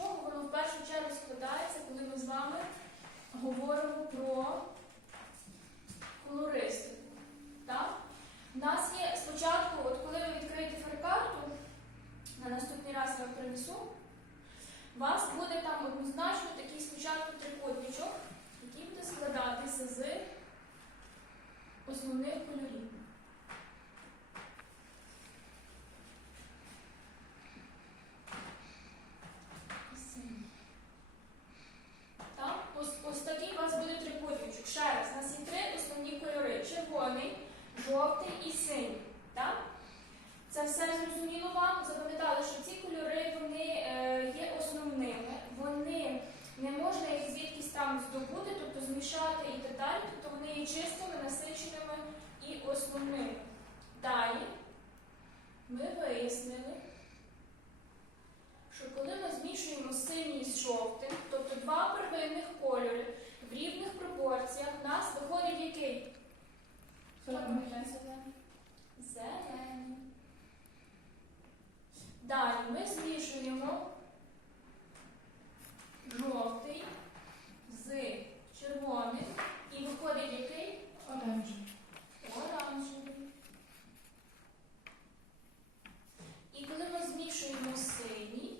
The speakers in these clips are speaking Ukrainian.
чого воно в першу чергу складається, коли ми з вами говоримо про колористику. У нас є спочатку, от коли ви відкриєте фаркарту, на наступний раз я вам принесу, у вас буде там однозначно такий спочатку трикутничок, який буде складатися з основних кольорів. Синій. Так, ось, ось такий у вас буде трикутничок. Ще раз, у нас є три основні кольори: червоний, жовтий і синій. Так? Це все зрозуміло вам. Запам'ятали, що ці кольори вони е, є основними, вони не можна їх звідкись там здобути, тобто змішати і так далі, тобто вони є чистими, насиченими і основними. Далі ми вияснили, що коли ми змішуємо синій з жовтим, тобто два первинних кольори в рівних пропорціях, у нас виходить який? Хто пам'ятає зелений? Зелений. Далі ми змішуємо жовтий з червоним і виходить який? Оранжевий. Оранжевий. І коли ми змішуємо синій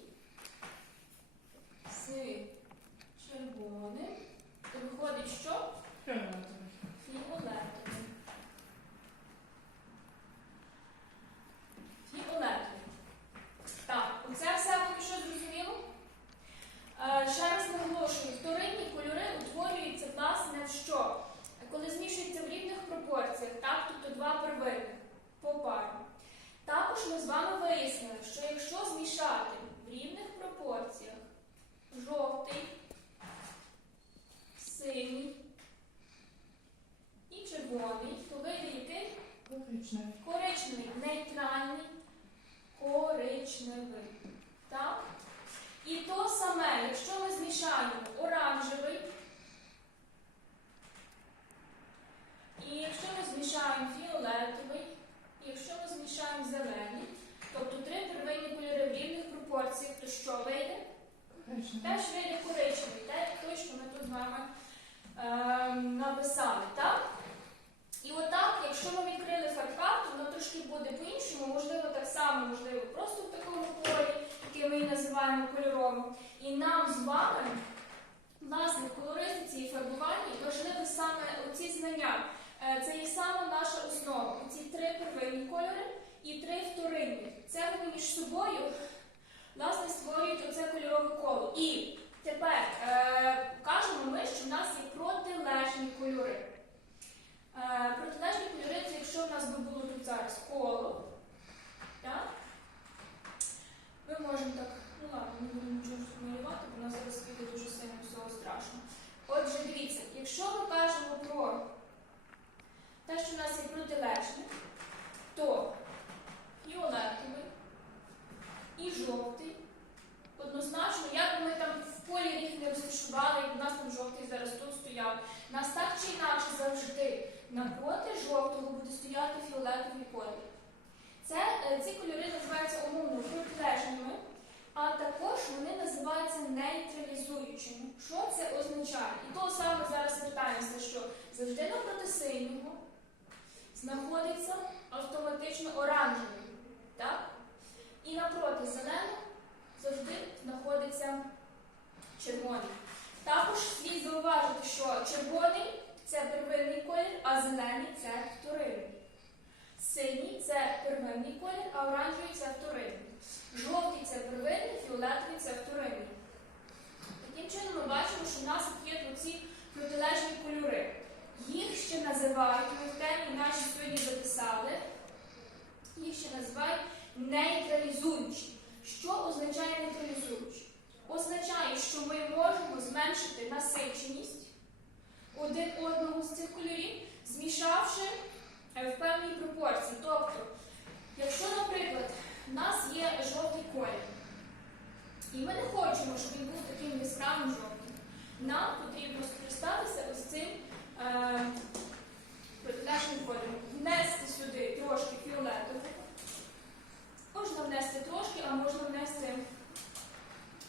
з червоним, то виходить що? Фіолетовий. Фіолетовий. Фіолетовий. Так, оце все поки що зрозуміло. Е, ще раз наголошую, вторинні кольори утворюються власне в що? Коли змішуються в рівних пропорціях, так, тобто два первинних по парі. Також ми з вами вияснили, що якщо змішати в рівних пропорціях жовтий, синій і червоний, то вийде який? Коричневий. Коричневий, нейтральний, коричневий. Так? І то саме, якщо ми змішаємо оранжевий, і якщо ми змішаємо фіолетовий, і якщо ми змішаємо зелений, тобто три первинні кольори в рівних то що вийде? Коричневий. Теж вийде коричневий, те, той, що ми тут з вами ем, написали, так? І отак, якщо ми відкрили фаркарту, воно трошки буде по-іншому, можливо, так само, можливо, просто в такому кольорі, який ми і називаємо кольоровим. І нам з вами, власне, в колористиці і фарбуванні важливі саме оці знання. Е, Це є саме наша основа. Ці три первинні кольори і три вторинні. Це вони між собою власне створюють оце кольорове коло. І тепер е, кажемо ми, що в нас є протилежні кольори. Е, протилежні кольори це якщо в нас би було тут зараз коло, так? ми можемо так, ну ладно, не будемо нічого малювати, бо нас зараз піде дуже сильно всього страшно. Отже, дивіться, якщо ми кажемо про те, що в нас є протилежне, то фіолетовий і жовтий. Однозначно, як ми там в полі їх не розташували, як у нас там жовтий зараз тут стояв, нас так чи інакше завжди напроти жовтого буде стояти фіолетовий колір. Це, е, ці кольори називаються умовно протилежними, а також вони називаються нейтралізуючими. Що це означає? І то саме зараз питаємося, що завжди напроти синього знаходиться автоматично оранжевий. І напроти зеленого завжди знаходиться червоний. Також слід зауважити, що червоний це первинний колір, а зелений це вторинний. Синій це первинний колір, а оранжевий це вторинний. Жовтий це первинний, фіолетовий це вторинний. Таким чином ми бачимо, що в нас є ці протилежні кольори. Їх ще називають, ми в темі наші сьогодні записали, їх ще називають нейтралізуючі. Що означає нейтралізуючі? Означає, що ми можемо зменшити насиченість один одного з цих кольорів, змішавши е, в певній пропорції. Тобто, якщо, наприклад, в нас є жовтий колір, і ми не хочемо, щоб він був таким яскравим жовтим, нам потрібно скористатися ось цим е, протилежним кольором. Внести сюди трошки фіолетового. Можна внести трошки, а можна внести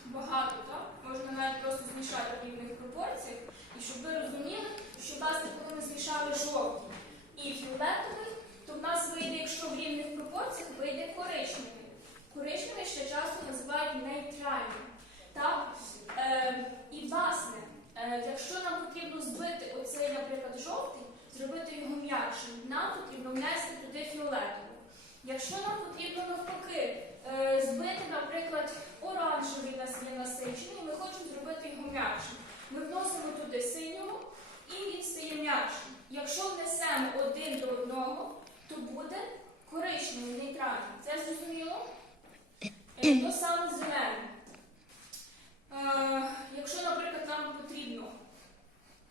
багато, так? можна навіть просто змішати в рівних пропорціях. І щоб ви розуміли, що власне, коли ми змішали жовтий і фіолетовий, то в нас вийде, якщо в рівних пропорціях, вийде коричневий. Коричневий ще часто називають нейтральним. Так? Е, І власне, е, якщо нам потрібно збити оцей, наприклад, жовтий, зробити його м'якшим, нам потрібно внести туди фіолетовий. Якщо нам потрібно навпаки е, збити, наприклад, оранжевий нас є насичений, ми хочемо зробити його м'якшим. Ми вносимо туди синього і він стає м'якшим. Якщо внесемо один до одного, то буде коричневий нейтральний. Це зрозуміло? Е, То саме зелений. Е, якщо, наприклад, нам потрібно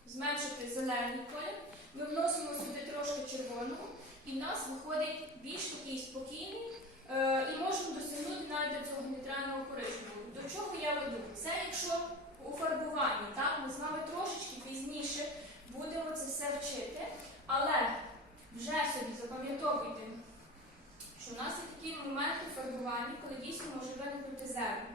зменшити зелений колір, ми вносимо сюди трошки червоного, і в нас виходить більш такий спокійний, е, і можемо досягнути навіть до цього нейтрального коричневого. До чого я веду? Це якщо у фарбуванні, так, ми з вами трошечки пізніше будемо це все вчити, але вже собі запам'ятовуйте, що в нас є такі моменти в фарбуванні, коли дійсно може виникнути зелень.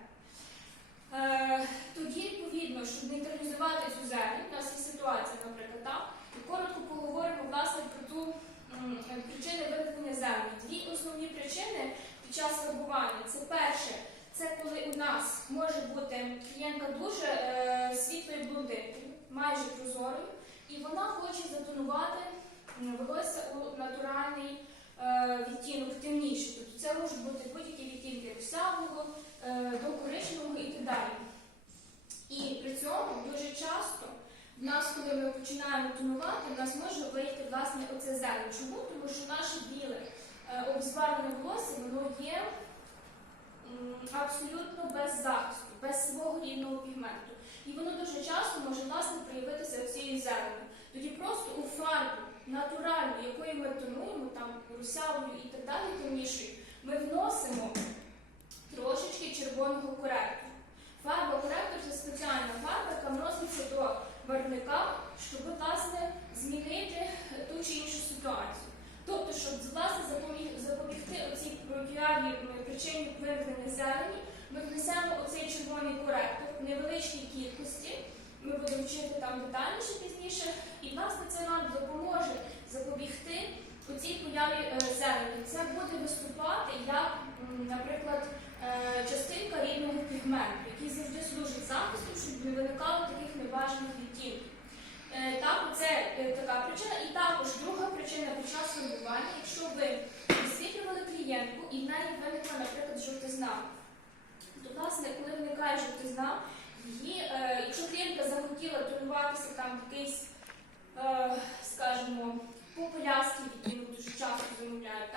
Е, тоді, відповідно, щоб нейтралізувати цю зелень, у нас є ситуація, наприклад, так, і коротко поговоримо власне про ту м, е, причини виникнення зелені. Дві основні причини під час фарбування. Це перше, це коли у нас може бути клієнтка дуже е, світлої блондинки, майже прозорою, і вона хоче затонувати волосся у натуральний е, відтінок темніший. Тобто це можуть бути будь-які відтінки русявого, е, до коричневого і так далі. І при цьому дуже часто в нас, коли ми починаємо тонувати, в нас може вийти власне оце зелень. Чому? Тому що наше біле обзварене волосся, воно є абсолютно без захисту, без свого рідного пігменту. І воно дуже часто може власне проявитися цією зеленою. Тоді просто у фарбу натуральну, якою ми тонуємо, там русявою і так далі, темнішою, ми вносимо трошечки червоного коректору. Фарба коректор це спеціальна фарба, яка вноситься до барвника, щоб власне змінити ту чи іншу ситуацію. Тобто, щоб власне запоміг- запобігти оцій прояві причині виникнення зелені, ми внесемо оцей червоний коректор в невеличкій кількості. Ми будемо вчити там детальніше пізніше, і власне це нам допоможе запобігти оцій появі е, зелені. Це буде виступати як, наприклад, е, частинка рідного пігменту, який завжди служить захисту, щоб не виникало таких небажаних відтінків. Е, Так, це е, така причина. І також друга причина під час фарбування, якщо ви висвітлювали клієнтку і неї виникла, наприклад, жовтизна, то власне, коли виникає жовтизна, її, е, якщо клієнтка захотіла тонуватися там якийсь, е, скажімо, популяцький відтінок дуже часто замовляють,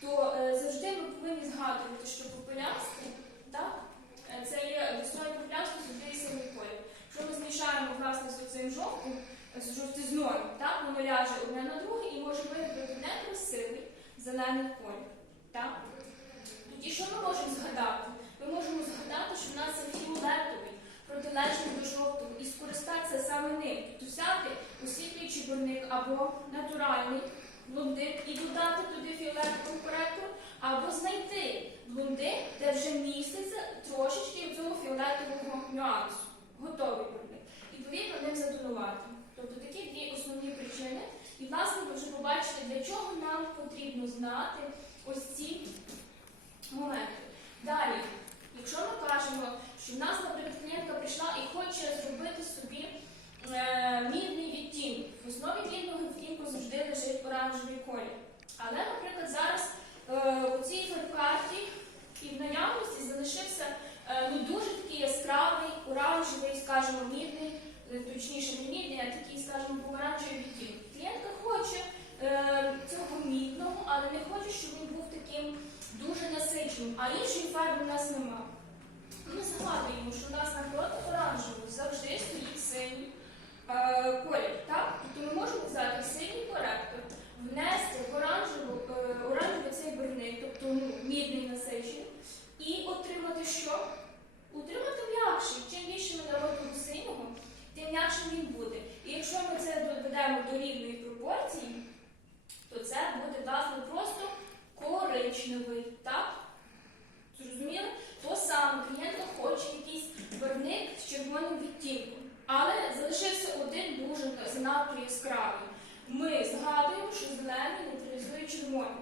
то е, завжди ми повинні згадувати, що популяцький, так? е, це є основі популяцький завжди є синій колір. Якщо ми змішаємо власне з цим жовтим, з жовтизною, так, воно ляже одне на друге і може виникнути некрасивий зелений колір. Що ми можемо згадати? Ми можемо згадати, що в нас є фіолетовий, протилежний до жовтого, і скористатися саме ним. Тобто взяти освітлюючий барвник або натуральний блондин і додати туди фіолетовий коректор, або знайти блондин, де вже міститься трошечки цього фіолетового нюансу. Готовий барвник. І відповідно ним затонувати. Тобто такі дві основні причини. І власне ви вже побачите, для чого нам потрібно знати ось ці моменти. Далі, якщо ми кажемо, що в нас, наприклад, клієнтка прийшла і хоче зробити собі е, мідний відтінок. В основі мідного відтінку завжди лежить оранжевий колір. Але, наприклад, зараз е, у цій фарбкарті і в наявності залишився е, ну, дуже такий яскравий, оранжевий, скажімо, мідний, е, точніше не мідний, а такий, скажімо, помаранчевий відтінок. Клієнтка хоче е, цього мідного, але не хоче, щоб він був таким насиченим, а іншої фарби в нас нема. Ми згадуємо, що в нас напроти оранжевого завжди стоїть синій е, колір. Так? Тобто ми можемо взяти синій коректор, внести в оранжеву, е, оранжевий цей барвник, тобто ну, мідний насичений, і отримати що? Отримати м'якший. Чим більше ми народимо синього, тим м'якшим він буде. І якщо ми це доведемо до рівної пропорції, то це буде власне просто коричневий. Так? Зрозуміли? То саме клієнтка хоче якийсь барвник з червоним відтінком. Але залишився один дуже занадто яскравий. Ми згадуємо, червоні.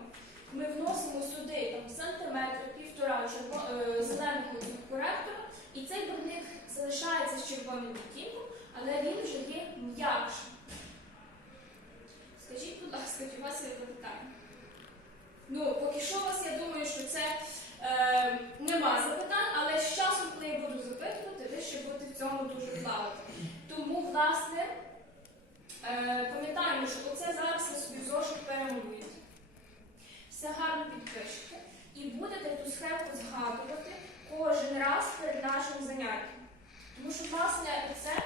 Ми вносимо сюди там, сантиметр, півтора е, зеленого коректора, і цей барвник залишається з червоним відтінком, але він вже є м'якшим. Скажіть, будь ласка, у вас є запитання? Ну, поки що у вас, я думаю, що це е, нема запитань, але з часом, коли я буду запитувати, ви ще будете в цьому дуже. Тому, власне, е, пам'ятаємо, що оце зараз ви собі зошит перемалюєте. Все гарно підпишете і будете ту схему згадувати кожен раз перед нашим заняттям. Тому що, власне, це